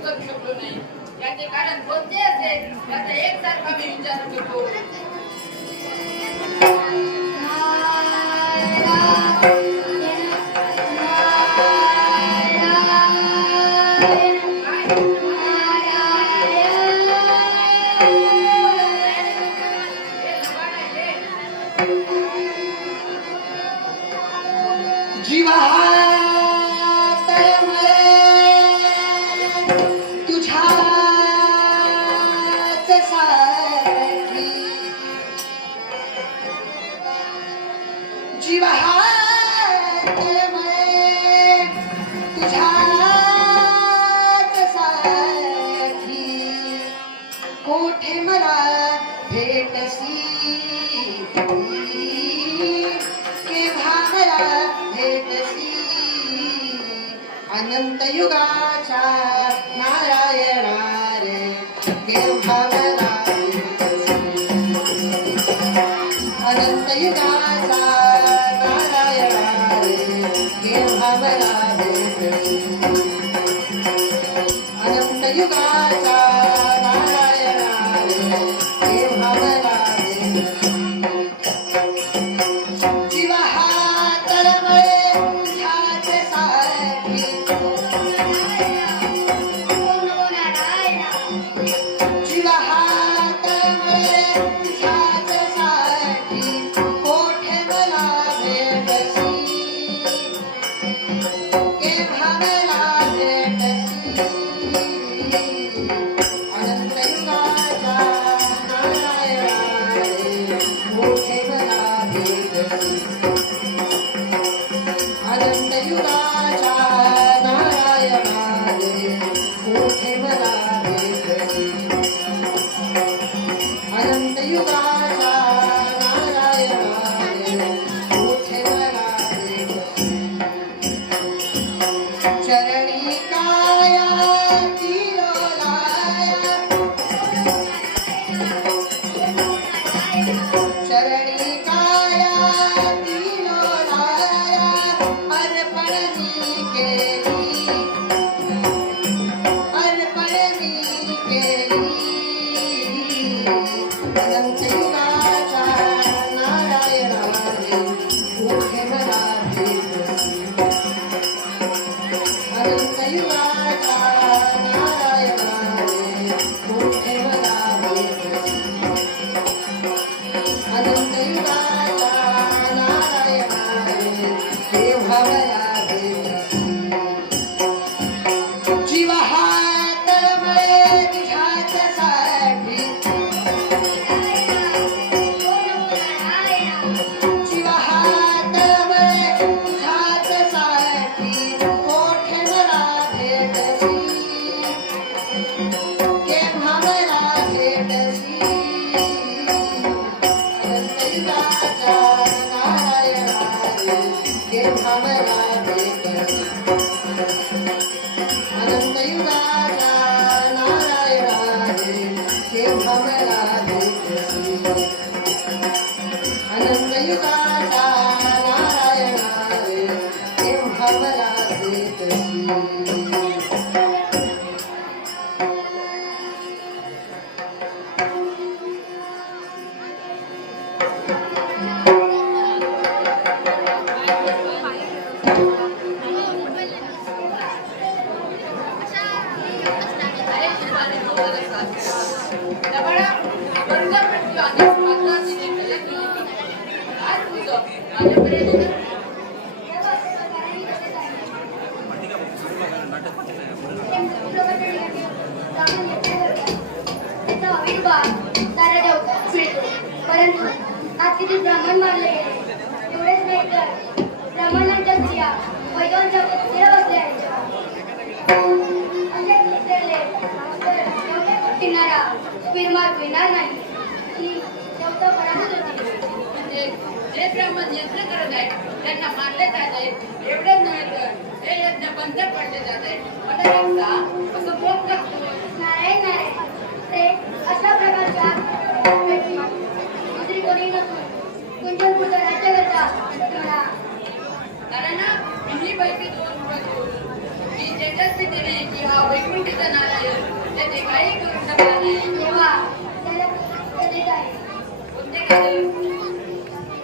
दूर करू शकलो नाही. याचे कारण कोणते असेल याचा एकसारखा मी विचार करतो. जीवा कोठे मला भेटसी केव्हा मला भेटसी अनंत युगाच्या नारायणा रे केव्हा मला भेटसी अनंत युगाचा नारायणा रे केव्हा मला भेटसी अनंत युगाचा परंतु आज किती ब्राह्मण मारले गेले. एवढेच नाही तर ब्राह्मणांच्या स्त्रिया मैदानाच्या स्थिर बसल्या आहेत. असे विसरले तर एवढे किनारा फिरमार होणार नाही ही देवता पराभूत होती. म्हणजे जे ब्राह्मण यज्ञ करत आहेत त्यांना मारले जात आहे. एवढेच नव्हे तर हे यज्ञ बंद पडले जात आहे. मला सांगता असं कोण करतो? नारायण नारायण ते अशा प्रकारच्या दुसरी कोणी नसून कुंजनपूरचं राज्य करता. कारण ना मी पैकी दोन मी तेजस्वी देणे की हा वैकुंठीचा नारा काही करू शकला नाही. तेव्हा त्याला देत आहे. कोणते काढले?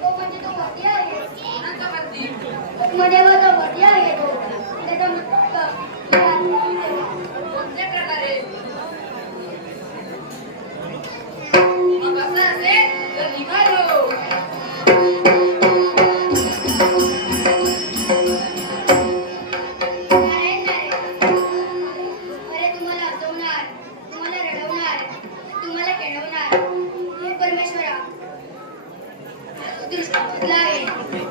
तो म्हणजे तो वरती आहे. कोणाचा वरती? देवाचा वरती आहे तो. त्याचा कोणत्या प्रकारे? मग असं असेल तर निघालो. नारायण अरे तुम्हाला हसवणार, तुम्हाला रडवणार, तुम्हाला खेळवणार हे परमेश्वरा दृष्टीला आहे.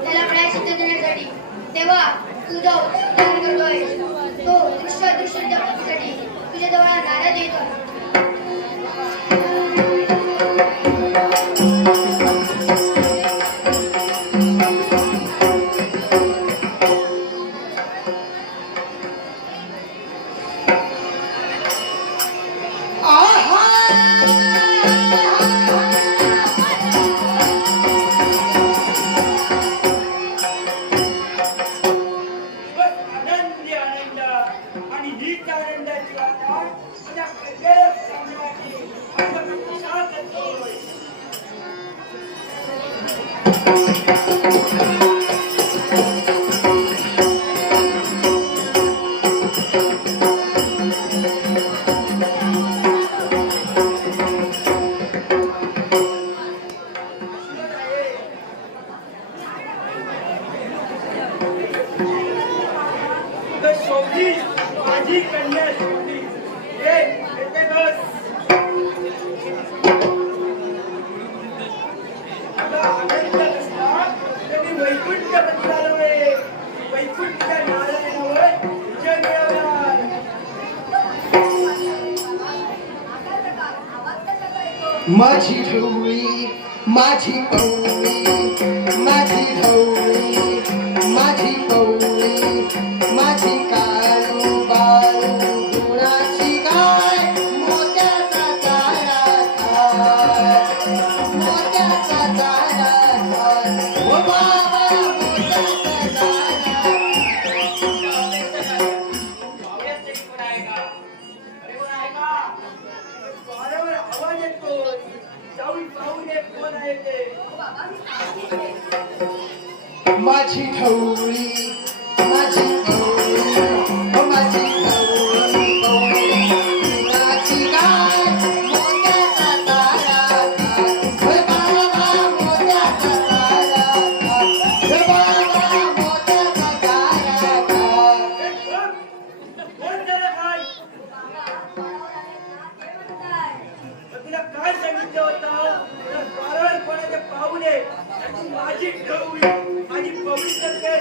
त्याला प्रायश्चित्त देण्यासाठी तेव्हा तू जो ध्यान करतोय तो दृश्य जपण्यासाठी तुझ्या जवळ नारद येतो. बस आनंदी आनंद आणि हीच आनंदाची वाटा माझ्या प्रत्येक सामन्याची आपण विचार करतोय. तर शोभली माझी कन्या शोभली. ये येते बस. आता आनंद नसला तर मी वैकुंठपती झालोय. वैकुंठच्या नारायणावर विजय मिळवणार. माझी ढवळी माझी पवळी माझी ढवळी माझी पवळी माझी काळू बाळू गुणाची गाय मोत्याचा चारा खाय मोत्याचा चारा खाय ओ बाबा मोत्याचा चारा. पाहुण्यात तरी कोण आहे का? अरे कोण आहे का? वाऱ्यावर आवाज येतोय. जाऊन पाहून ये कोण आहे ते. माझी ढवळी माझी पवळी माझी ढवळी पवळी गुणाची गाय मोत्याचा तारा खाय बाबा मोत्याचा तारा खाय बाबा मोत्याचा तारा खाय. कोण त्याला काय? तुला काय सांगितलं होतं? तर वारंवार कोणाचे पाहुणे त्याची माझी ढवळी माझी पवळी करते.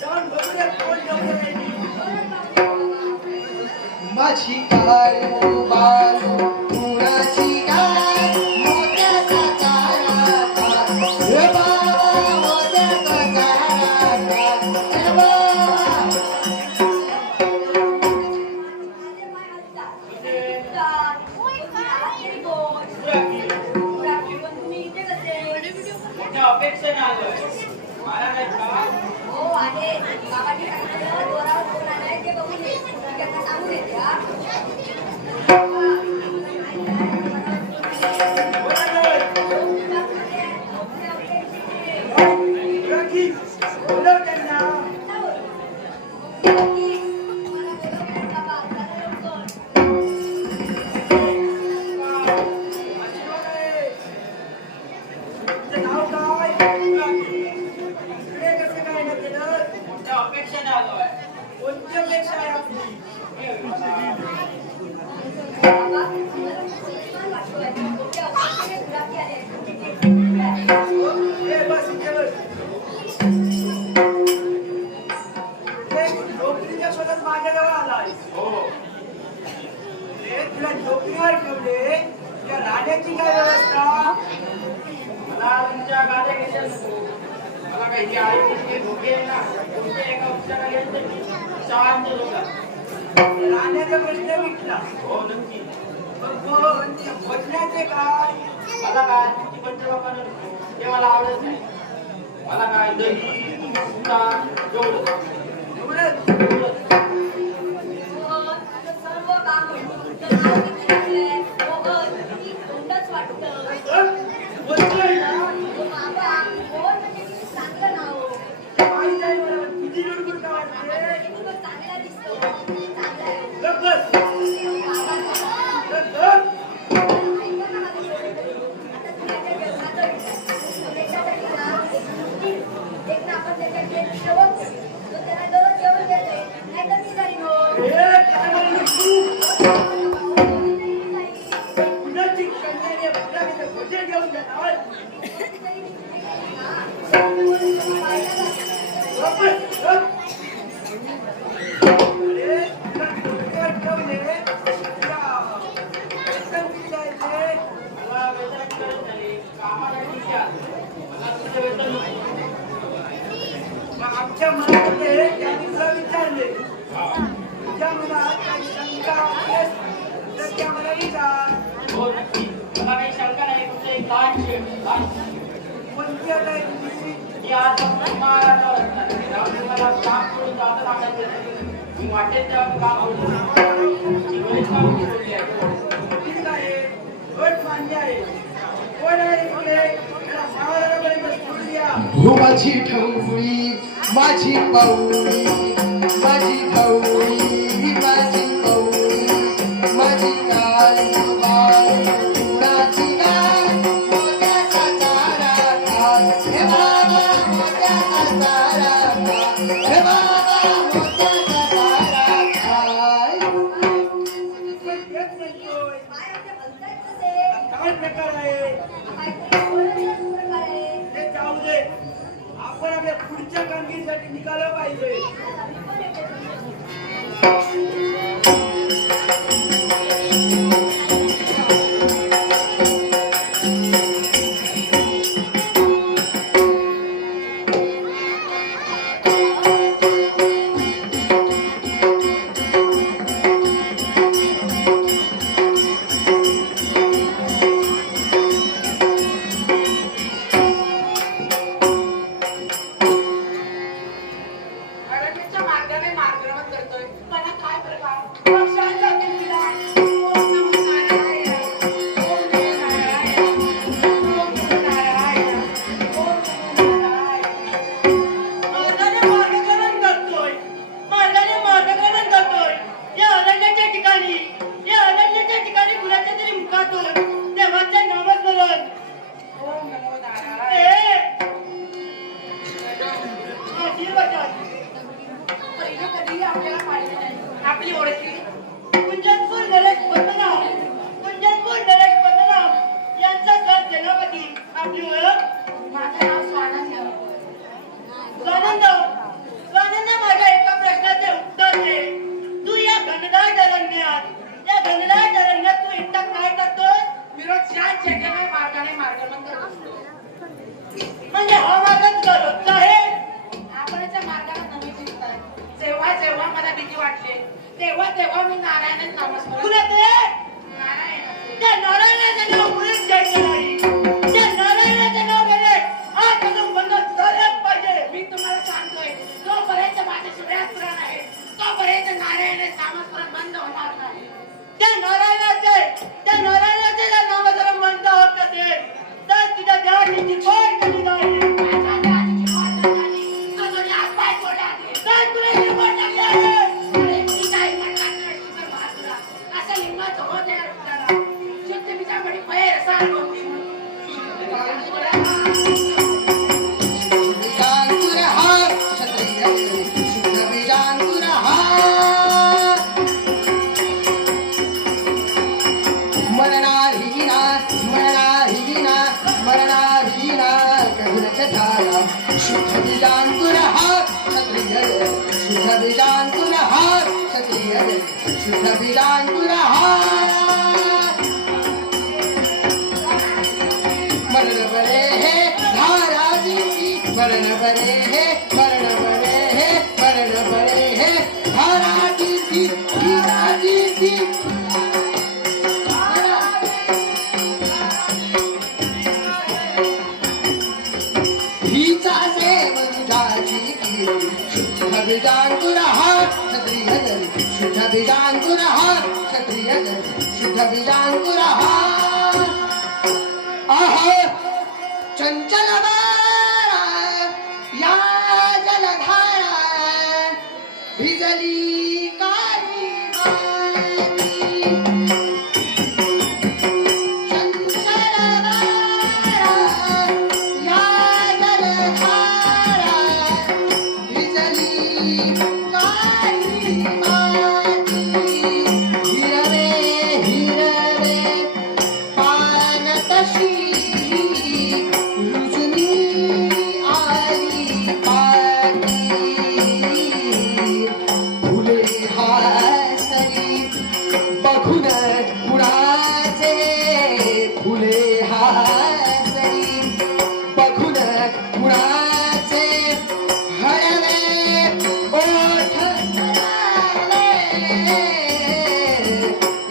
जाऊन बघूया कोण ढवळी आहे ती. माझी काळू बाळू गुणाची गाय मोत्याचा चारा खाय बाबा मोत्याचा चारा खाय बाबा. मोठ्या अपेक्षेने आलोय. महाराज आहेत का? हो आहे. बाबांनी सांगितलं जोरावर कोण आलाय ते बघून ये. त्यांना सांगून येते हा. राखी, बोलव त्यांना. आशीर्वाद आहे. तुझं नाव काय? इकडे कसं काय ना केलं? मोठ्या अपेक्षेने आलोय. कोणती अपेक्षा आहे आपली? ए, बस इथे बस. नोकरीच्या शोधात माझ्याजवळ आलाय. तुला नोकरीवर ठेवले त्या राहण्याची काय व्यवस्था? मला तुमच्या गाड्या घेतल्या नको. मला काही आई धोके आहे ना. तुमच्या एका उपचाराला येते मी शांत होता. राहण्याचा प्रश्न मिटला. हो नक्की. पण बसण्याचे काय? मला काय तुमची पंचबाबा नको. ते मला आवडत नाही. मला काय दही ताक एवढं सर्व काम कुणाची कन्याने पुण्याकडे भोजन घेऊन जाणार आमच्या मनामध्ये त्यांनी तुला विचारले तुझ्या मनात काही शंका असेल तर त्या मला विचार हो नक्की मला काही शंका नाही फक्त एक लहान कोणती आता आहे तुझी की आज महाराजावर असणार त्यामुळे मला काम करून जाता लागायचं मी वाटेल तेव्हा काम आवडलं बरेच काम केलेली आहे ठीक आहे गट मान्य आहे कोण आहे पुढे त्याला महाराजापर्यंत सोडून या हो माझी ठवळी माझी पाऊली माझी ठवळी माझी पाऊली माझी काळी बाळ कुणाची गाय मोत्याचा चारा खात हे बाबा मोत्याचा चारा खात हे बाबा मोत्याचा चारा खाय पण तेच म्हणतोय काय प्रकार आहे ते जाऊ दे आपण आपल्या पुढच्या कामगिरीसाठी निघालं पाहिजे अरण्याच्या मार्गाने मार्गक्रमण करतोय मला काय प्रकार पक्षांचा किल्ला ओम नमो नारायण ओम नमो नारायण ओम नमो नारायण ओम नमो नारायण मार्गाने मार्गक्रमण करतोय या अरण्याच्या ठिकाणी कुणाच्या तरी मुखातून देवाचे नामस्मरण ओम नमो नारायण पहिले कधीही आपल्याला पाहिजे नाही आपली ओळखी कुंजनपूर नरेश पद्मनाभ यांचा घर सेनापती आपली ओळख माझं नाव स्वानंद माझ्या एका प्रश्नाचे उत्तर दे तू या घनदाट अरण्यात तू एकटा काय करतोस मी रोज चार चेकने मार्गाने मार्गक्रमण करतो म्हणजे हा मार्गच रोजचा आहे आपणच्या मार्गाला नवीन दिसत आहे जेव्हा जेव्हा मला भीती वाटते तेव्हा मी नारायणाचं नामस्मरण तुला ते त्या नारायणाचं नाव मुळीच घ्यायचं नाही त्या नारायणाचं नाव घेणे आजपासून बंद झालंच पाहिजे मी तुम्हाला सांगतोय जोपर्यंत माझे सूर्यास्त्र नाही तोपर्यंत नारायणाचं नामस्मरण बंद होणार नाही त्या नारायणाचे जर नामस्मरण बंद होत नसेल तर तुझ्या देहाची फोड केली जाईल चंचल या जलधारा भिजली काळी माती चंचल या जलधारा भिजली काळी माती बघून कुणाचे फुले हासरी बघून कुणाचे हळवे ओठ सरावे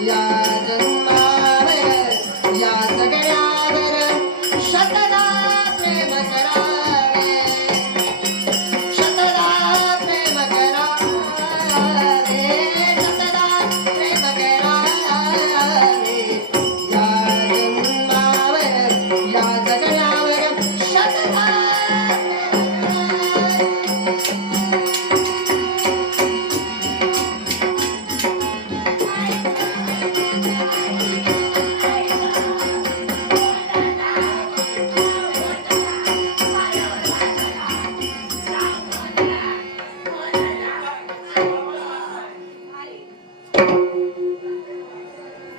या जन्मावर या सगळ्यावर शतदा प्रेम करावे शतदा प्रेम करावे शतदा प्रेम करावे या जन्मावर या सगळ्यावर शतदा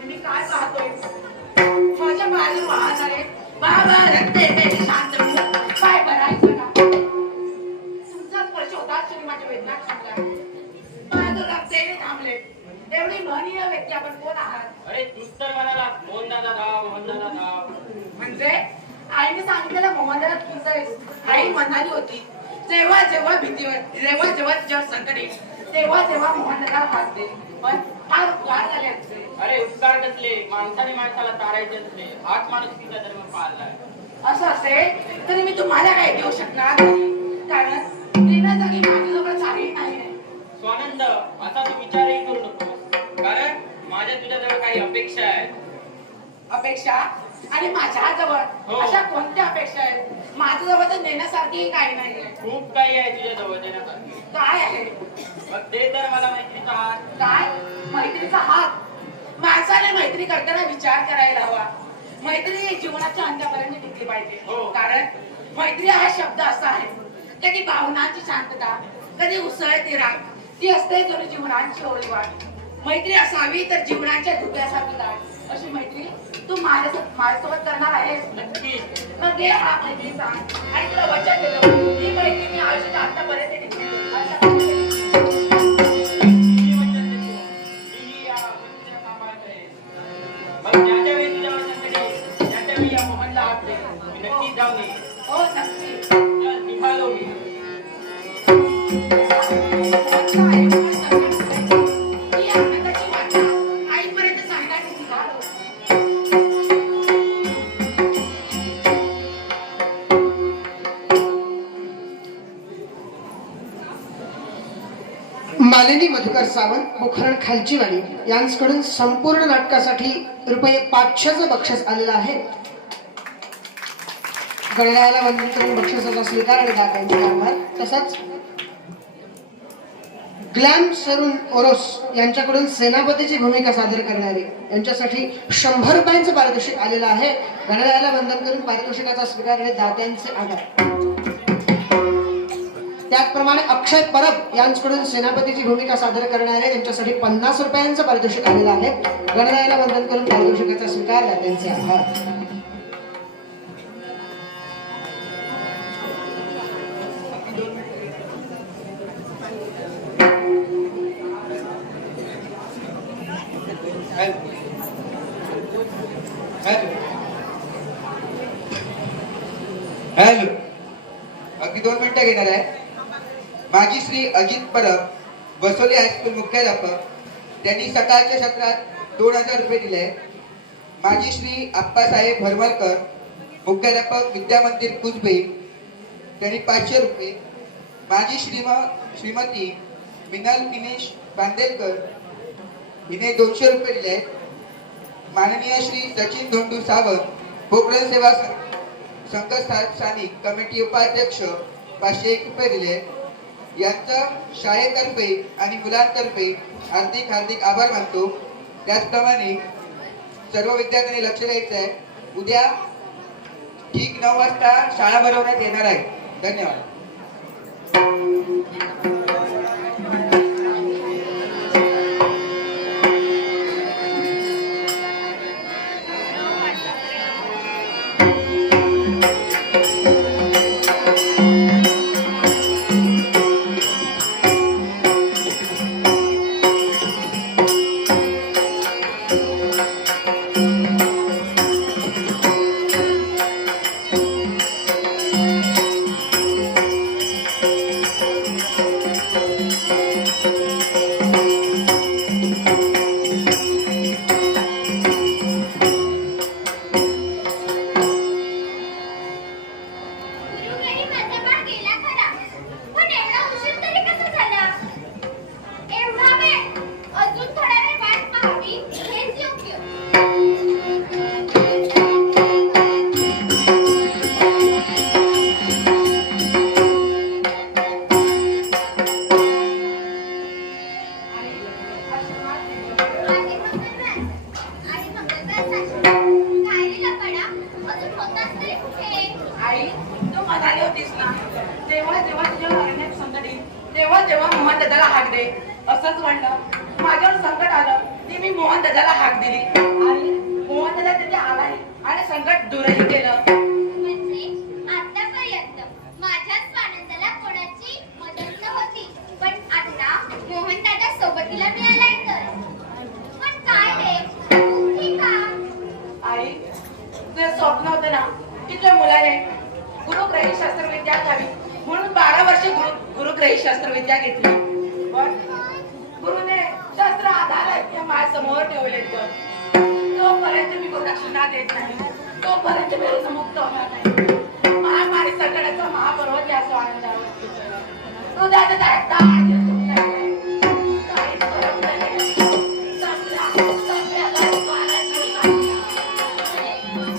मी काय पाहतोय माझ्या बाजू वाहणारे बाबा रक्ते बेटी शांत होऊन काय करायचं ना तुमचा स्पर्श होता श्रीमाच्या वेदनात थांबला माझं रक्तेने थांबले एवढी महनीय व्यक्ती आपण कोण आहात अरे तूच तर म्हणाला मोहन दादा धाव मोहन दादा धाव. म्हणजे आईने सांगितलेलं मोहनला तुमचं आई म्हणाली होती जेव्हा जेव्हा भीतीवर जेव्हा जेव्हा तुझ्यावर संकट येईल तेव्हा तेव्हा मोहनला हात दे पण फार उपकार झाले आमचे. अरे उपकार कसले माणसाने माणसाला तारायचे असले हाच माणूस तिचा धर्म पाळलाय. असं असेल तरी मी तुम्हाला काही देऊ शकणार नाही कारण देण्यासाठी माझ्याजवळ काही नाही स्वानंद आता तू विचारही करू नको कारण माझ्या तुझ्याजवळ काही अपेक्षा आहेत. अपेक्षा आणि माझ्याजवळ हो. अशा कोणत्या अपेक्षा आहेत माझ्याजवळ तर देण्यासारखी काही नाहीये. खूप काही आहे तुझ्याजवळ देण्यासाठी. काय आहे मग ते तर मला मैत्रीचा हात. काय मैत्रीचा हात माणसाने मैत्री करताना विचार करायला हवा. मैत्री जीवनाच्या अंतापर्यंत टिकली पाहिजे हो. कारण मैत्री हा शब्द असा आहे कधी भावनांची शांतता कधी उसळती राग ती असते जणू जीवनाची ओळीवाट. मैत्री असावी तर जीवनाच्या धुक्यासारखी दाट अशी मैत्री तू माझ्यासोबत करणार आहेस. नक्कीच. मग घे हा मैत्रीचा हात आणि तुला वचन देतो ही मैत्री मी आयुष्याच्या आतापर्यंत टिकली. मी वचन देतो. मीही या मैत्रीला सांभाळत आहे. मग ज्याच्या वेळी तुझ्या वचन दिले त्याच्या वेळी या मोहनला हात दे. मी नक्की जाऊन येईन. हो नक्की. चल, निघालो मी. ही आनंदाची वाचा आईपर्यंत सांगण्याची निघालो. मालिनी मधुकर सावंत मुखरण खालचीवाडी यांच्याकडून संपूर्ण नाटकासाठी ₹500चं बक्षीस आलेलं आहे. गणरायाला वंदन करून बक्षिसाचा स्वीकार आणि दात्यांचे आभार. तसंच ग्लॅम सरून ओरोस यांच्याकडून सेनापतीची भूमिका सादर करणारे यांच्यासाठी ₹100चं पारितोषिक आलेलं आहे. गणरायाला वंदन करून पारितोषिकाचा स्वीकार आणि दात्यांचे आभार. त्याचप्रमाणे अक्षय परब यांच्याकडून सेनापतीची भूमिका सादर करणारे त्यांच्यासाठी ₹50चं पारितोषिक आलेलं आहे. गणरायाला वंदन करून पारितोषिकाचा स्वीकार दात्यांचे आभार. हॅलो अगदी 2 मिनिटं घेणार आहे. माजी श्री अजित परब बसोली हायस्कूल मुख्याध्यापक त्यांनी सकाळच्या सत्रात 2000 रुपये दिले. माजी श्री आप्पासाहेब भरमलकर मुख्याध्यापक विद्यामंदिर कुजबे त्यांनी 500 रुपये. माजी श्रीमती मिनल दिनेश बांदेलकर हिने 200 रुपये दिले. माननीय श्री सचिन धोंडू सावंत पोखरण सेवा संघ स्थानिक कमिटी उपाध्यक्ष 501 रुपये दिले. यांचा शाळेतर्फे आणि मुलांतर्फे हार्दिक हार्दिक आभार मानतो. त्याचप्रमाणे सर्व विद्यार्थ्यांनी लक्ष द्यायचं आहे. उद्या ठीक 9 वाजता शाळा भरवण्यात येणार आहे. धन्यवाद. जेव्हा जेव्हा मोहन दादाला हाक दे असंच म्हणलं. माझ्यावर संकट आलं की मी मोहन दादाला हाक दिली आणि मोहन दादा तिथे आलाही आणि संकट दूरही केलं. म्हणजे आतापर्यंत माझ्या स्वानंदाला कोणाची मदत नव्हती, पण आता मोहन दादा सोबतीला मिळालाय तर. पण काय रे, तू ठीक का? आई, तुझे स्वप्न होतं ना की तुझ्या मुलाने गुरुग्रही शस्त्रविद्या घ्यावी म्हणून 12 वर्षे गुरुग्रही शस्त्रविद्या घेतली. पण गुरुने शस्त्र आधार माझ्यासमोर ठेवले तर तोपर्यंत मी गुरुदक्षिणा देत नाही, तोपर्यंत मी ऋणमुक्त होणार नाही. महामारी संकटाचा महापर्वत या स्वानंदावर हृदयात दाट काहीच फरक नाही.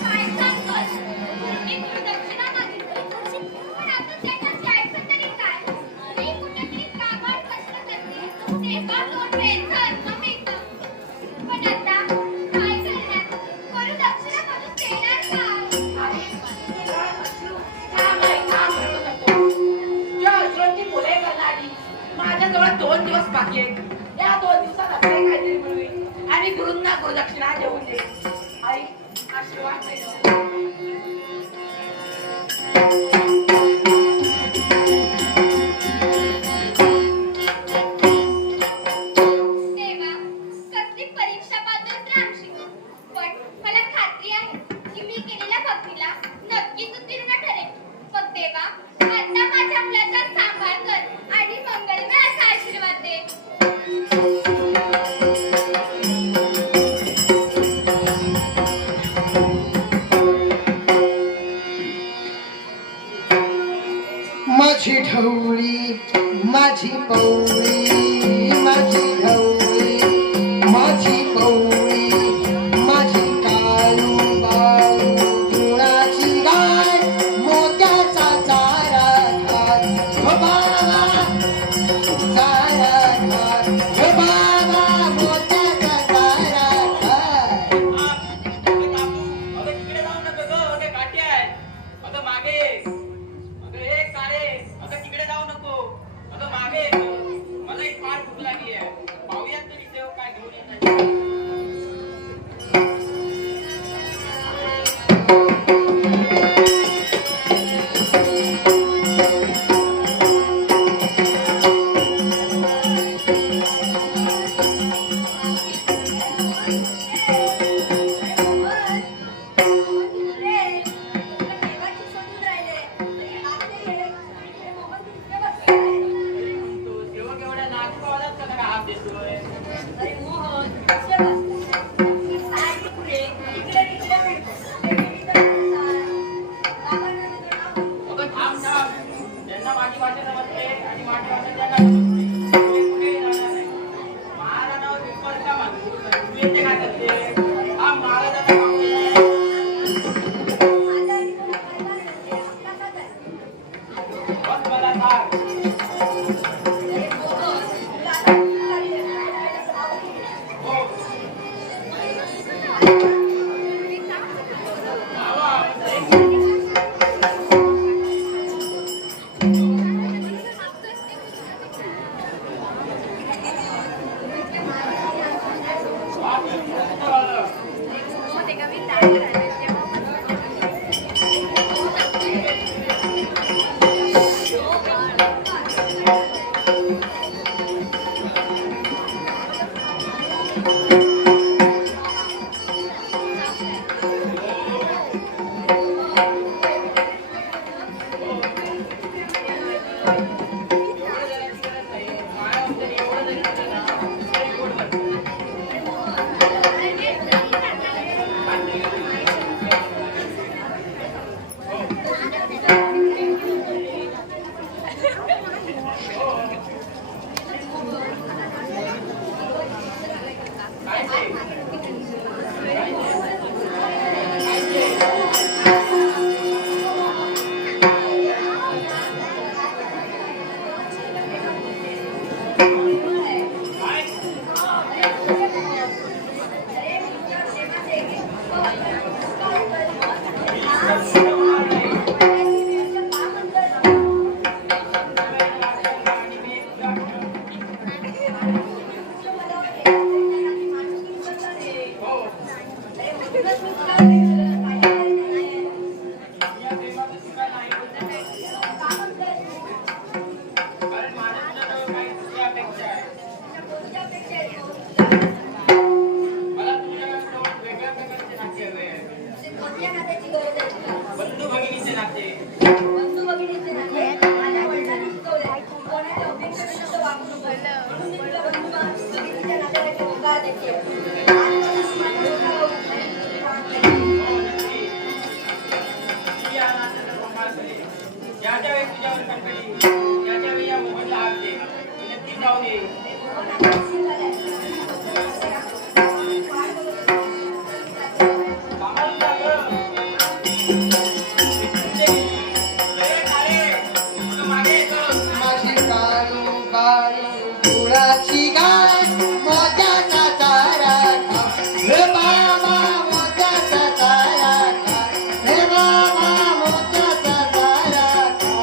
काय सांगतोस? मी गुरुदक्षिणा मागितली, पण आता त्याच्यात जायचं तरी काय? मी कुठेतरी कामात कष्ट करते, तेव्हा 2 वेळ धर्म मिळतं. पण आता काय करणार? गुरुदक्षिणा मधून देणार काय? माझ्याजवळ 2 दिवस बाकी आहेत. या 2 दिवसात असं काहीतरी मिळवेल आणि गुरूंना गुरुदक्षिणा देऊन दे. आई, आशीर्वाद दे. देवा, कसली परीक्षा पाहतोस रामशी? पण मला खात्री आहे की मी केलेल्या भक्तीला नक्कीच उत्तीर्ण ठरेल. मग देवा, आता माझ्या मुलाचा सांभाळ कर आणि मंगलमय असा आशीर्वाद दे. माझी ढवळी माझी पवळी, माझी ढवळी माझी पवळी, माझी काळू बाळू गुणाची गाय, मोत्याचा चारा खात हो बाबा, चारा खात हो बाबा, मोत्याचा चारा खात. अगं तिकडे जाऊ नको गं, ते काठी आहे. अगं मागे ये. अगं हे काळे, अगं तिकडे जाऊ नको. अगं मागे ये गं. मला एक फार भूक लागली आहे. पाहूयात तरी देव काय घेऊन येतात. तो सेवक एवढ्या नाटकं वाजत का त्याला हात देतोय? अगं थांब थांब. ज्यांना माझी भाषा समजते आणि माझी भाषा त्यांना समजते, ते कुठेही जाणार नाही. महाराणावर विश्वास का मानू? तू येते काय करते? हा महाराजाचा भाऊ आहे. बस मला सांग. हो. या प्रेमाचं ठिकाण नाही. कारण माझ्या तुझ्याजवळ काही दुसरी अपेक्षा आहे. मला तुझ्याजवळ वेगळ्या प्रकारचे नाते हवे आहे. बंधू भगिनीचे नाते. हो, नक्की. ती या नात्याचा गोंगाट करेल. ज्याच्या वेळी तुझ्यावर कणकणी, त्याच्या वेळी या मोहनला हाक दे. मी नक्की जाऊन येईल. कामाला जा गं. ए, काळे, तुझं मागे येतं. माझी काळू काळू गुळाची गाय मोत्याचा तारा खा. हे बाबा मोत्याचा तारा खा. हे बाबा मोत्याचा तारा खा.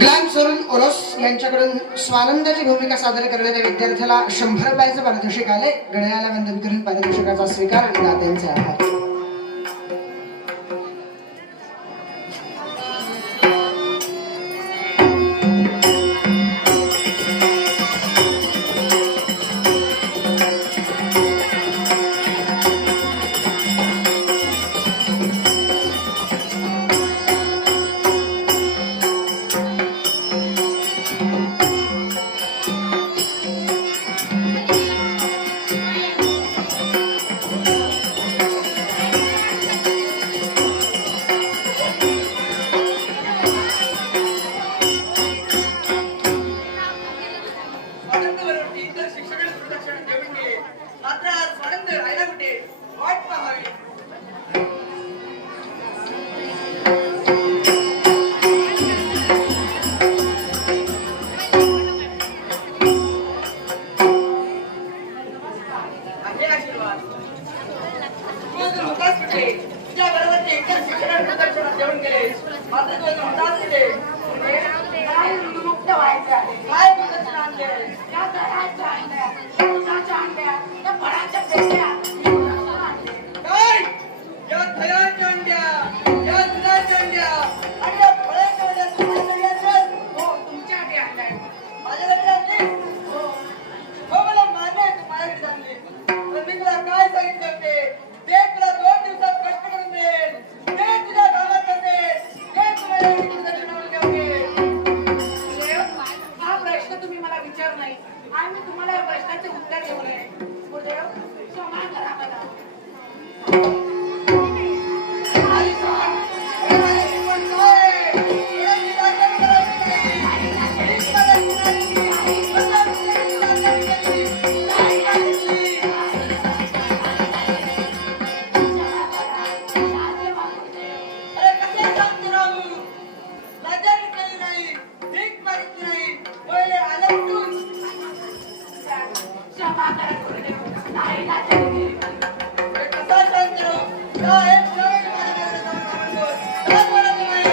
ग्लॅम सोरून ओरोस यांच्याकडून स्वानंदाची भूमिका सादर करणाऱ्या विद्यार्थ्याला 100 रुपयाचं पारितोषिक आले. गणयाला वंदन करून पारितोषिकाचा स्वीकार आणि दात्यांचे आभार. स्वानंदवरती इतर शिक्षकांनी प्रदक्षिणा देऊन गेले. मात्र आज स्वानंद राहिला कुठे? वाट पाहावी. आहे आशीर्वाद. तू अजून होतास कुठे? तुझ्या बरोबरचे इतर शिक्षकांनी प्रदक्षिणा देऊन गेले. मात्र तू अजून होतास कुठे? काय मुक्त व्हायचं आहे काय प्रदक्षिणा आणले? या घराच्या अंड्या, या उसाच्या अंड्या, या फळाच्या पेट्या, मी उसाला आणले. काय? या फळाच्या अंड्या, या दुधाच्या अंड्या आणि या फळाच्या अंड्या तुझ्याकडे आणल्यात? हो, तुमच्यासाठी आणलाय. माझ्याकडे आणली? हो, हो, मला मान्य आहे तू माझ्याकडे आणली. पण मी तुला काय सांगितलं होते? ते तुला 2 दिवसात कष्ट करून देईल. ते तुझ्या कामात असेल. ते तुला या प्रदक्षिणावर घेऊन येईल. देव, हा प्रश्न तुम्ही मला विचारू नाही आणि मी तुम्हाला या प्रश्नाचे उत्तर देऊ नये. गुरुदेव, क्षमा करा मला. आई सोड. हे माझ्याशी पण काय? हे मी दाखल करायची नाही. हीच मला शिकवायची. मला तुझ्याकडे दाखल करायची. नाही करायची. अरे कसे सांगतो राहू? लाजा घेतलेली नाही. भीक मागितली नाही. पहिले आलं उठून. क्षमा करा गुरुदेव, नाही नाचले. हे कसा शांत राहू? का हे नवीन माझ्याकडे जाऊन सांगतो. का बोलत नाही?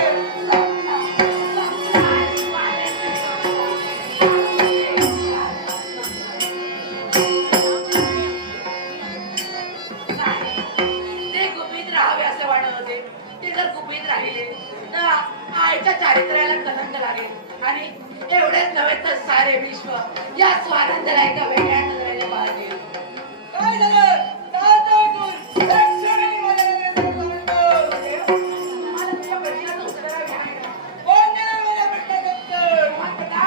ते गुपित राहावे असे वाटत होते. ते जर गुपित राहिले तर आईच्या चारित्र्याला कलंक लागेल आणि एवढेच नव्हे तर सारे विश्व या स्वानंदाला एका वेगळ्या नजरेने पाहतील. काय झालं? जातो उठून. एक क्षणी माझ्याकडे जाऊन सांगतो. मला तुझ्या प्रश्नाचं उत्तर घ्यावे का? कोण देणार माझ्या प्रश्नाचं उत्तर? मोहन दादा,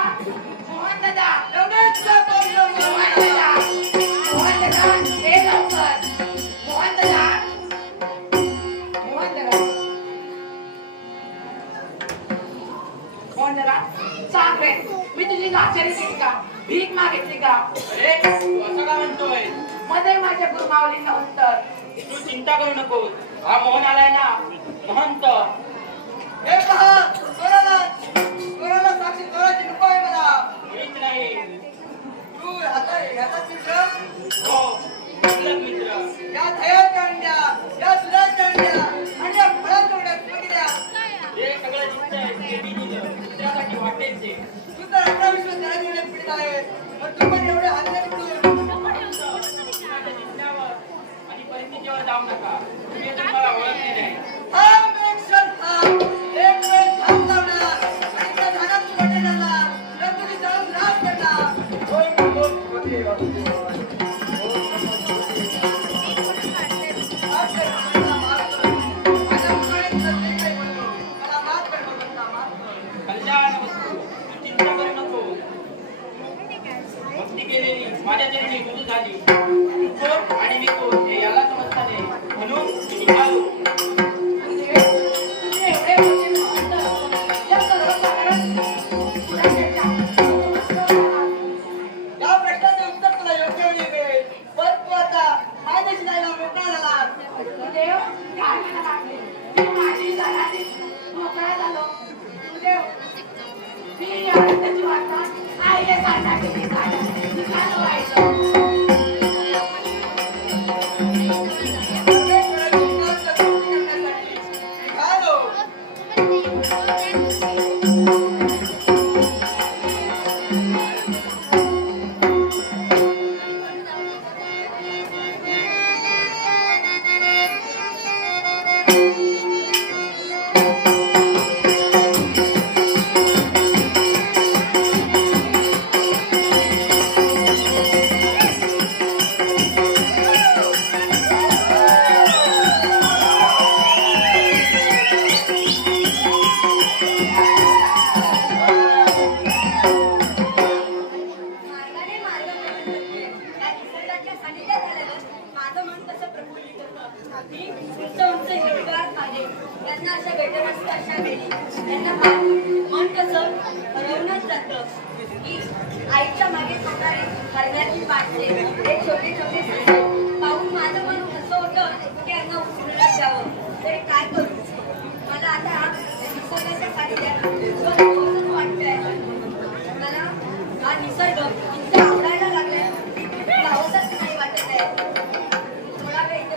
मोहन दादा, एवढेच का बोललो मी? मोहन दादा, मोहन दादा, हे लवकर. मोहन दादा, मोहन दादा, मोहन दादा, सांग रे, मी तुझी नाचारी केली का? भीक मागितली का? अरे तू असं का म्हणतोय? मध्ये माझ्या गुरुमावलींना उत्तर. तू चिंता करू नको. हा मोहन आलाय ना, महंत. हे पहा, कोणाला साक्षी कोणाची नको आहे मला. मीच नाही. तू ह्याचा मित्र? हो, आपलाच मित्र. या दह्याच्या अंड्या, या दुधाच्या अंड्या आणि या फळाच्या अंड्या तू दिल्या. हे सगळं दिसतंय, ते मी दिलं. दुसऱ्यासाठी वाटेल ते. तू तर 18-20 जणांनी पीडित आहे. मग तू पण एवढे हल्ले करून माझ्या दिसण्यावर आणि परिस्थितीवर जाऊ नका. तुम्ही तर मला ओळखले नाही. थांब एक क्षण थांब. एक वेळ थांब लावणार. आणि त्या झाडात तू बटेल आला. तर तुझी जाऊन राग करणार. होय, बोल, बोलते, बोलते. माफ कर, मला माफ कर. माझ्या मुलाने सत्य काही बोललो. मला माफ कर बाबा, माफ कर. कल्याण वस्तू, तू चिंता करू नको. भक्ती केलेली माझ्या चरणी रुजू झाली. तू कोण आणि मी कोण हे याला समजता नाही. म्हणून मी निघालो. तुम्ही एवढे मोठे महंत या सर्व प्रकारात पुढे गेला. या प्रश्नाचे उत्तर तुला योग्य वेळी मिळेल. पण तू आता माझ्या शिलाईला मोकळा झाला. देव काय म्हणा लागले. मी माझी घराने मोकळा झालो. देव मी त्याची वार्ता आईने सांगण्यासाठी निघालो व्हायचं. मार्गाने मार्ग करते. या निसर्गाच्या सानिध्यात आल्यावर माझं मन कसं प्रफुल्लित होतं. मी उंच उंच हिरवीगार पाने यांना अशा भेटवस्तू अशा वेळी यांना पाहून मन कसं हरवूनच जातं. की आईच्या मागे थांबणारे हरण्याची पाटले हे छोटे छोटे ससे पाहून माझं मन असं होतं की यांना उचलूनच द्यावं. तरी काय करू. मला आता निसर्गाच्या सानिध्यात स्वतःच वाटतंय. मला हा निसर्ग इतका आवडायला लागलाय की जावंसच नाही वाटत आहे. थोडा वेळ इथे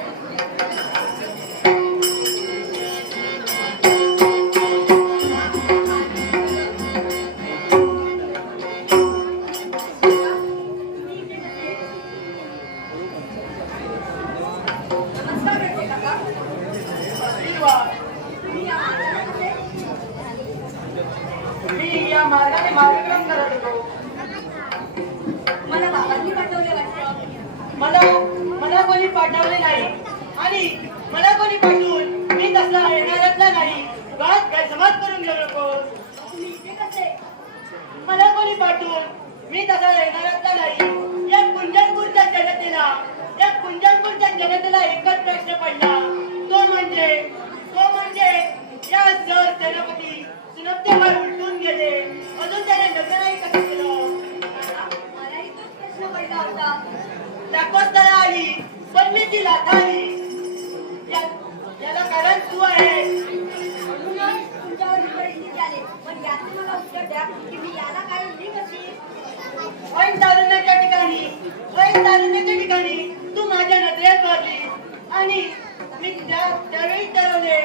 नमस्कार करते काका. तुम्ही या मार्गाला कसे? मी या मार्गाने मार्गक्रम करत होतो. मला बाबांनी पाठवले वाटतं. मला कोणी पाठवले नाही आणि मला कोणी पाठवून मी तसला येणारच नाही. उगाच गैरसमज करून घेऊ नकोस. तुम्ही इथे कसे? मला कोणी पाठवून मी तसा येणारच नाही. या कुंजनपूरच्या जनतेला एकच प्रश्न पडला. तो म्हणजे या जर सेनापती सुनतेवर उलटून गेले अजून त्याने लग्न नाही कसं केलं. मलाही तोच प्रश्न पडला होता. दाखवताना आली पण मी ती लाथाळली. याला कारण तू आहे. म्हणूनच तुमच्यावर निवडीत आले. पण याचं मला उत्तर द्या की मी याला काय म्हणली कशी? ऐन तारुण्याच्या ठिकाणी तू माझ्या नजरेत पडली आणि मी त्यावेळी ठरवले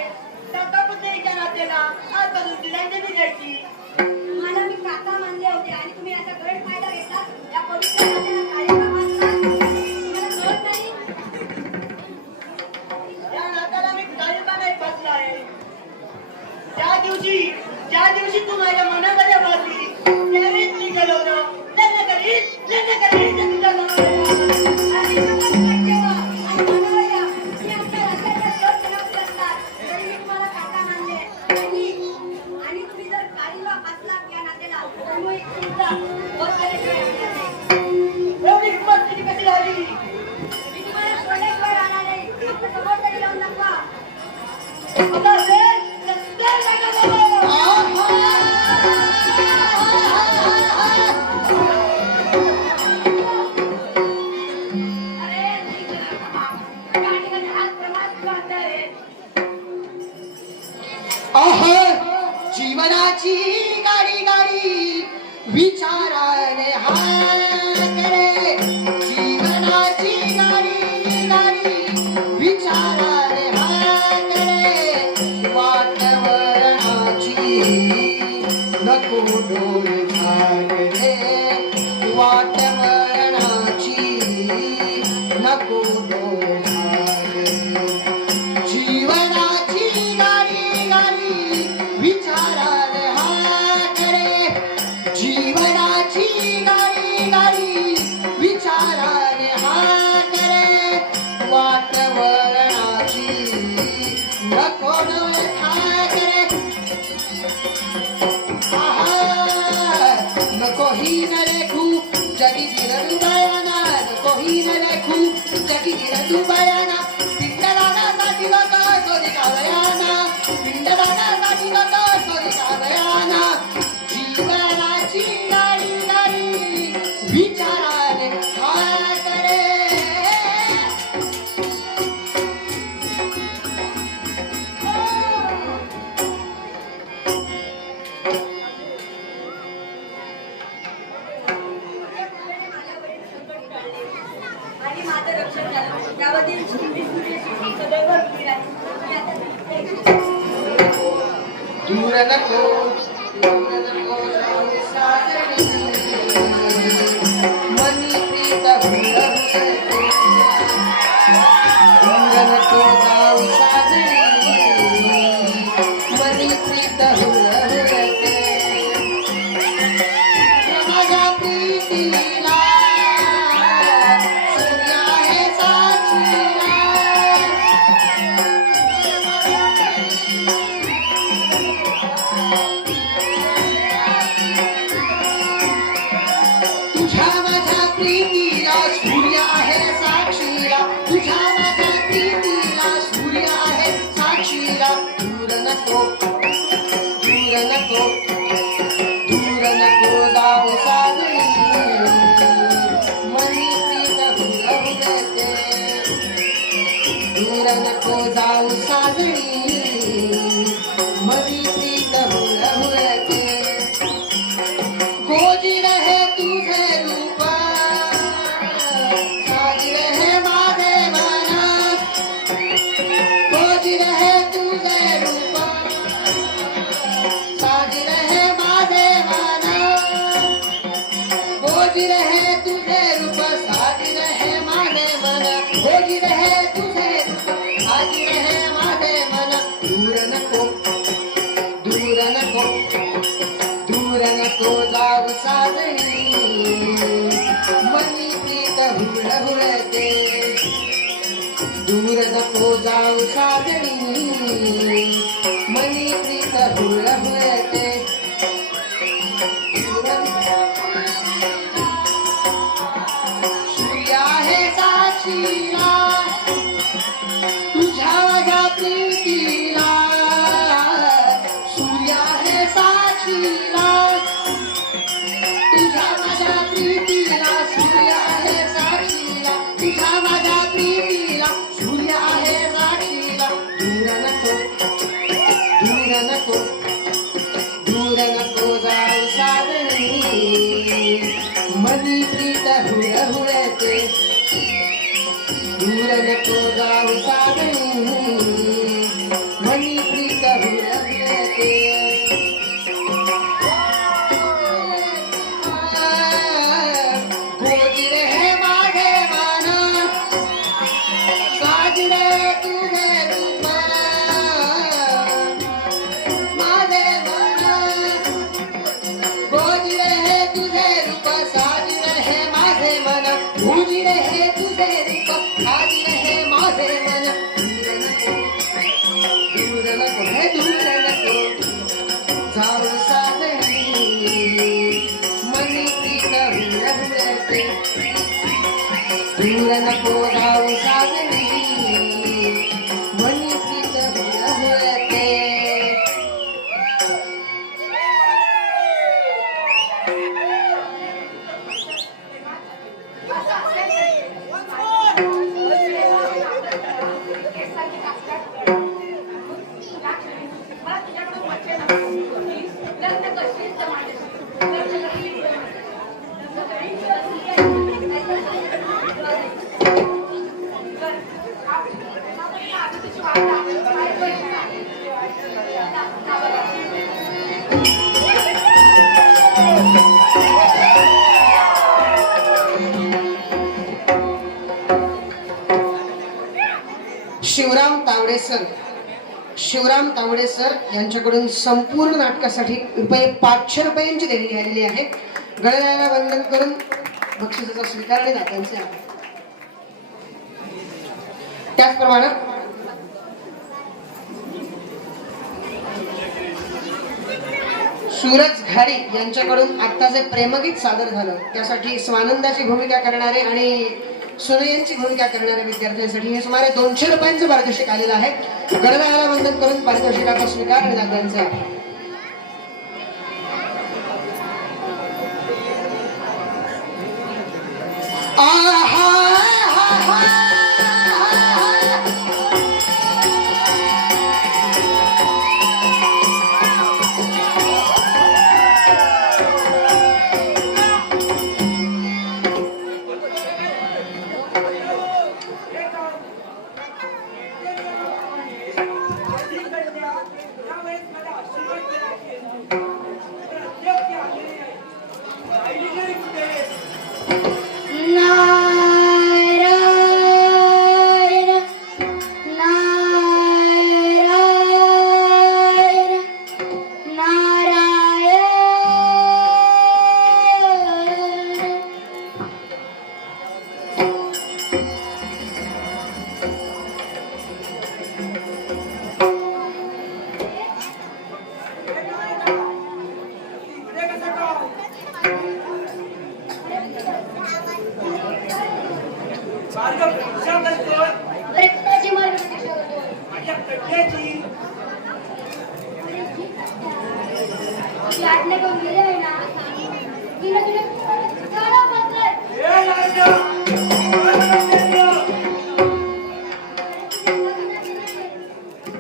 काका पुतळीच्या नात्याला आजपासून तिलांजली द्यायची. मला मी काका मानले होते आणि तुम्ही याचा गैरफायदा घेतला. या पवित्र नात्याला काळीमा मानला. तुम्हाला कळत नाही. या नात्याला मी काळीमा नाही बसला आहे. ज्या दिवशी तू माझ्या मनामध्ये बसली त्यावेळीच मी ठरवलं लग्न करीन तुझ्या जवळ. आणि शपथ नाही ठेवा. आणि मनावर या. मी आमच्या राज्याच्या सर्व जनावरे असतात. तरी मी तुम्हाला काका मानले. आणि तुम्ही जर काळीमा फासलात या नात्याला तर मग तुमचा वध केल्याशिवाय राहणार नाही. एवढी हिंमत तुझी कशी झाली. मी तुम्हाला सोडल्याशिवाय राहणार नाही. फक्त समोर तरी लावून दाखवा. आता असेल तर नका बाबा. अरे नाही करत बाबा. गाडी का जहाज प्रवास करत आहे. जीवनाची गाडी गाडी विचाराने हाकरे. जीवनाची गाडी गाडी विचाराने हाकरे. डोळे झाकले वाट मरणाची नको डोळे झाकले जीवनाची गाडी गाडी विचाराने हात रे जीवनाची गाडी गाडी विचाराने हात रे वाट मरणाची नको डोळे झाकले नको ही न रेखू जगी दिरु बयाना नको ही न रेखू जगी दिरु बयाना पिंडदानासाठी लोक सोरी कावयाना पिंडदानासाठी लोक सोरी कावयाना जीवनाची गाडी गाडी विचाराने हात रे आणि माझं रक्षण झालं त्याबद्दल सदैव ऋणी राहील. मी आता निघते. दूर नको जाऊ साजणी मनी प्रीत हुरहुरते दूर नको जाऊ साजणी मनी प्रीत हुरहुरते माझ्या प्रीतीला सूर्य आहे साक्षीला तुझ्या माझ्या प्रीतीला सूर्य आहे साक्षीला तुझ्या माझ्या प्रीतीला सूर्य आहे साक्षीला दूर नको जाऊ साजणी मनी प्रीत हुरहुरते दूर नको जाऊ साजणी मनी प्रीत हुरहुरते खोजी रहे तुझे रूप साज रहे माझे मना खोजी रहे तुझे रूप साज रहे माझे मना खोजी रहे तुझे रूप साज रहे माझे मन खोजी रहे तुझे रूप साज रहे माझे मन दूर नको जाऊ साजणी मनी प्रीत हुरहुरते दूर नको जाऊ साजणी मनी प्रीत हुरहुरते सूर्य आहे साक्षीला तुझ्या माझ्या प्रीतीला सूर्य आहे साक्षीला तुझ्या माझ्या प्रीतीला सूर्य आहे साक्षीला तुझ्या माझ्या प्रीतीला सूर्य आहे साक्षीला दूर नको जाऊ साजणी मनी प्रीत हुरहुरते दूर नको जाऊ साजणी मनी प्रीत हुरहुरते खोजी रहे माझे मन साज रे तुझे रूप माझे मन खोजी रहे तुझे रूप साज रहे माझे मन खोजी रहे तुझे रूप साज रहे माझे मन दूर नको जाऊ साजणी मनी प्रीत हुरहुरते दूर नको जाऊ साजणी मनी प्रीत हुरहुरते मला तुझ्याकडून वचन आहे. लग्न करशील तर माझ्याशी. लग्न करशील तर माझ्याशी. तावडे सर, शिवराम तावडे सर यांच्याकडून संपूर्ण नाटकासाठी ₹500 देणगी आलेली आहे. गळ्याला वंदन करून बक्षिसाचा स्वीकार आणि दात्यांचे आहे. त्याचप्रमाणे सूरज घाडी यांच्याकडून आता जे प्रेमगीत सादर झालं त्यासाठी स्वानंदाची भूमिका करणारे आणि सुनयनची भूमिका करणाऱ्या विद्यार्थ्यांसाठी हे सुमारे ₹200 पारितोषिक आलेलं आहे. गणरायाला वंदन करून पारितोषिकाचा स्वीकार आणि दात्यांचे आहे. यावेळेस मला आशीर्वाद दिला की पण अद्याप ती आलेली नाही. राहिली नाही कुठे? नारायण नारायण नारायण. इकडे कसं काय? मार्ग परीक्षा करतोय रक्ताची मार्गदर्शन करतो. माझ्या कड्याची. आपली आज्ञा गंभीर आहे ना, तिला तुला काढा पत्र. हे राजा, काय म्हणते?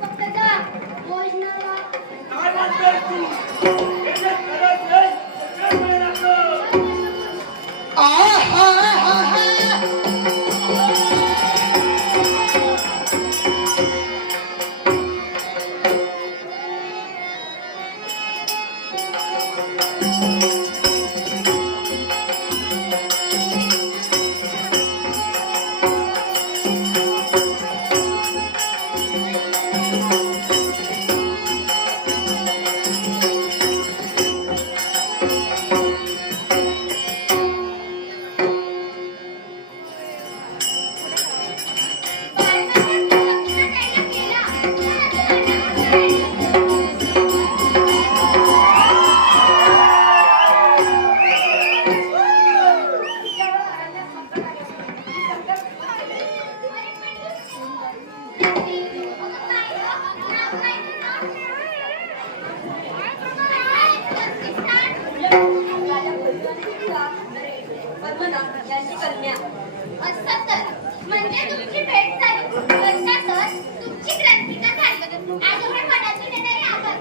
फक्त जा भोजनाला. काय म्हणतोय तू? हे जे करत नाही, ते काय म्हणायचं? पद्मनाभ यांची कन्या. असं तर म्हणजे तुमची भेट झाली. अर्थातच तुमची क्रांतिका झाली. आज एवढे मनातून येणारे आवाज.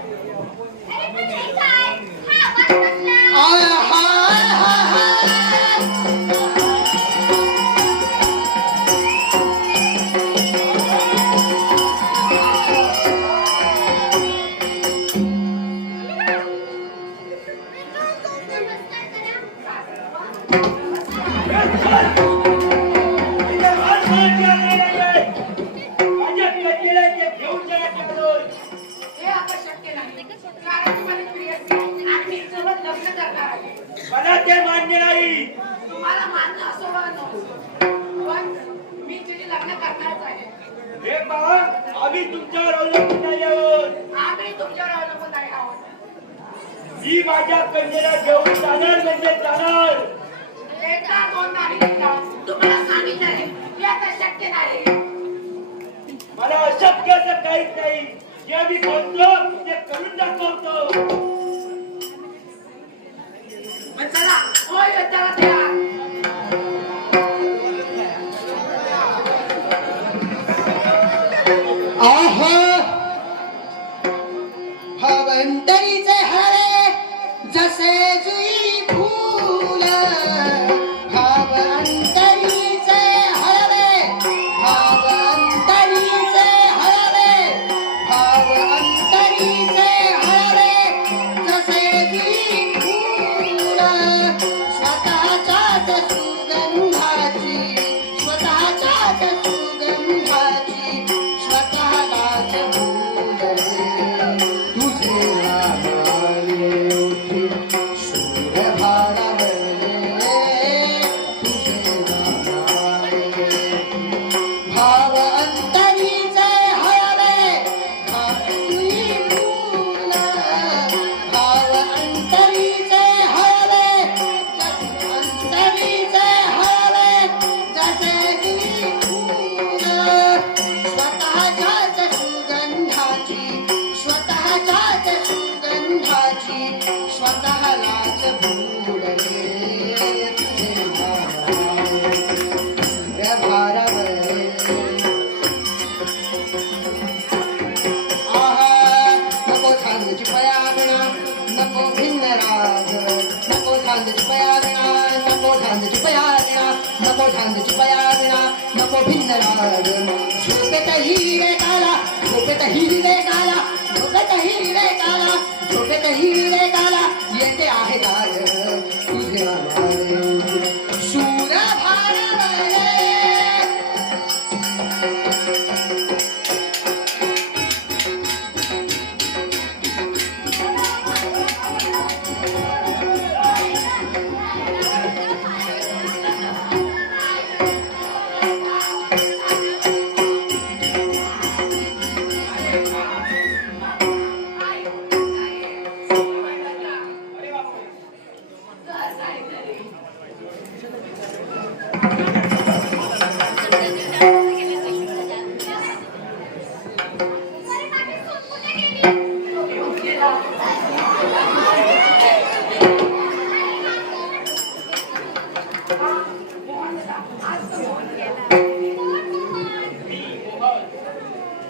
अरे पण हे काय? हा आवाज कसला? नमस्कार करा. इथे हात मारायचे नाहीये. माझ्या कन्येला ते घेऊन जायचे म्हणून. हे आता शक्य नाही. कारण ती माझी प्रिय स्त्री आहे आणि मी तिच्यासोबत लग्न करणार आहे. मला ते मान्य नाही. तुम्हाला मान्य असो वा नको, पण मी तिची लग्न करणारच आहे. हे पहा, आम्ही तुमच्यावर अवलंबून नाही आहोत. आम्ही तुमच्यावर अवलंबून नाही आहोत. मी माझ्या कन्येला घेऊन जाणार म्हणजे जाणार. एकदा दोनदा नाही एकदा. तुम्हाला सांगितलं आहे की आता शक्य नाही. मला अशक्य असं काहीच नाही. जे मी बोलतो ते करून दाखवतो. मग चला हो युद्धाला तयार. भगवंतरीचे हरे जसे जुई फूल, भगवंतरीचे हरवे, भगवंतरीचे हरवे, भगवंतरीचे हरवे जसे जुई फूल. स्वतःच्याच सुगंधाची, स्वतःच्याच सुगंधाची स्वतःला पाण्याच बुडले तुझे भारावले आहा नको छांदची पयागणा नको भिन्न राग नको छांदची पयागणा नको छांदची पयागणा नको छांदची पयागणा नको भिन्न राग झोपेत हिरे काला झोपेत हिरे काला झोपेत हिरे काला झोपेत हिरे काला येते आहे राज तुझे आवाज शूर भारावले अरे माझी सून कुठे गेली?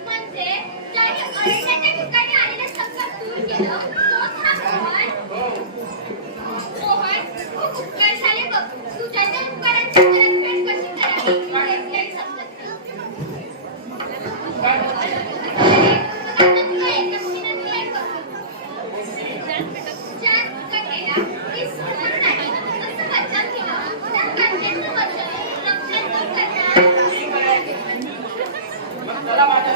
म्हणजे ज्याने अरण्याच्या ठिकाणी आलेलं संकट दूर केलं, तोच हा मोहन? मोहन, खूप उपकार झाले बघ. तुझ्या त्या उपकारांची परतफेड कशी करावी हेच काही समजत नाही. आता तुला एका विनंती आहे बघ. ज्या चुका केल्या ती सोडणार नाही, असं वचन दिलं तर कन्येचं वचन रक्षण तू करणार. चला माझ्या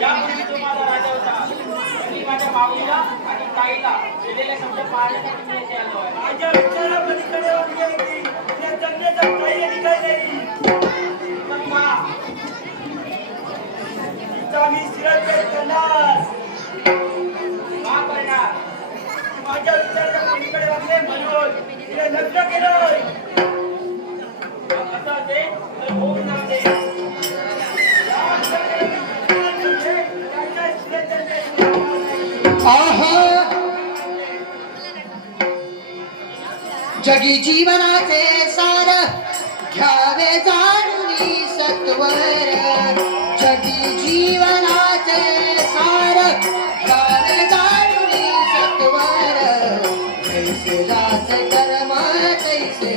यापूर्वी जो माझा राजा होता मी माझ्या माऊलीला आणि ताईला दिलेले शब्द पाळण्यासाठी मी येथे आलो आहे. माझ्या विचारापलीकडे वागली होती त्या जगण्याचा काही अधिकार नाही. पण का? तिचा मी शिरच्छेद करणार. का करणार? माझ्या विचाराच्या पलीकडे वागले म्हणून तिने लग्न केलं. असं असेल तर होऊन जाऊ दे. आहा जगी जीवनाचे सार घ्यावे जाणूनी सत्वर जगी जीवनाचे सार घ्यावे जाणूनी सत्वर जैसे जाच कर्म तैसे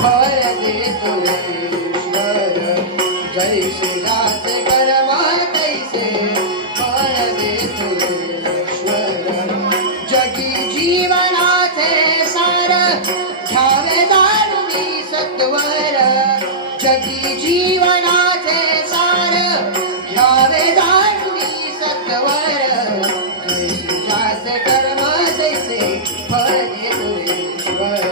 फळ देतो ईश्वर जैसे जाच कर्म तैसे फळ देतो ईश्वर जगी जीवनाचे सार घ्यावे जाणूनी सत्वर जगी जीवनाचे सार घ्यावे जाणूनी सत्वर जैसे जाच कर्म तैसे फळ देतो ईश्वर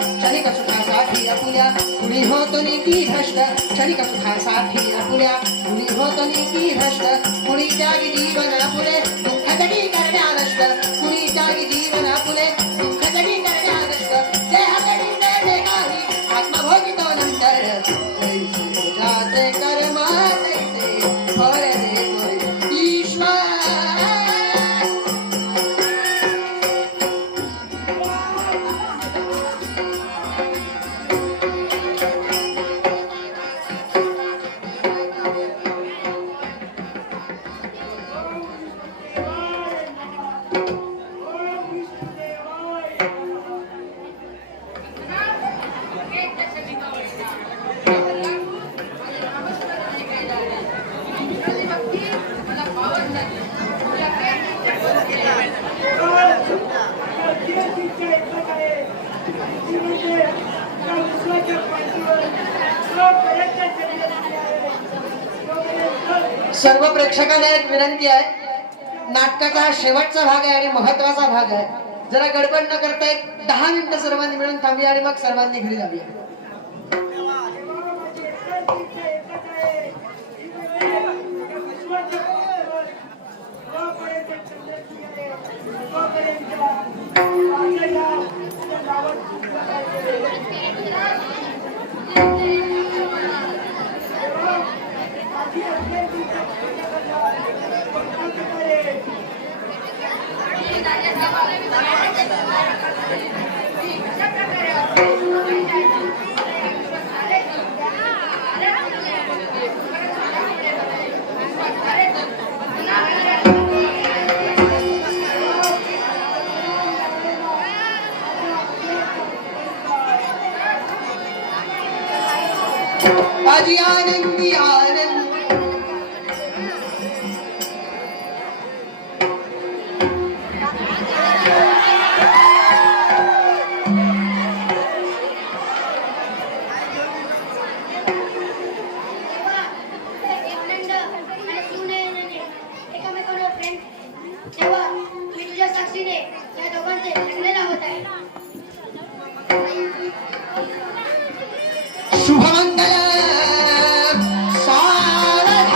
क्षणिक सुखासाठी आपुल्या कुणी होतो नीती भ्रष्ट क्षणिक सुखासाठी आपुल्या कुणी होतो नीती भ्रष्ट कुणी त्यागी जीवन आपुले दुःख जगी करण्या नष्ट कुणी त्यागी जीवन आपुले दुःख जगी करण्या नष्ट देहाकडे नेणे काही आत्मभोगितो नंतर जैसे जाते कर्म तैसे फळ देतो ईश्वर सर्व प्रेक्षकांना एक विनंती आहे, नाटकाचा हा शेवटचा भाग आहे आणि महत्वाचा भाग आहे. जरा गडबड न करता एक 10 मिनिटं सर्वांनी मिळून थांबूया आणि मग सर्वांनी घरी जाऊया. आजी आनंदी आनंद तेव्हा मी तुझ्या साक्षीने या दोघांचे लग्न लावत आहे. शुभमंगल सावधान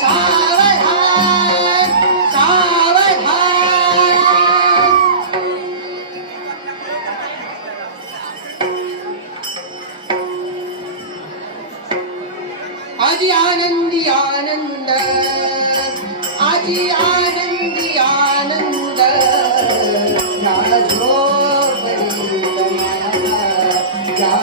सावधान सावधान. आजी आनंदी आनंद आजी आनंदी आनंद या झोपडीत मला या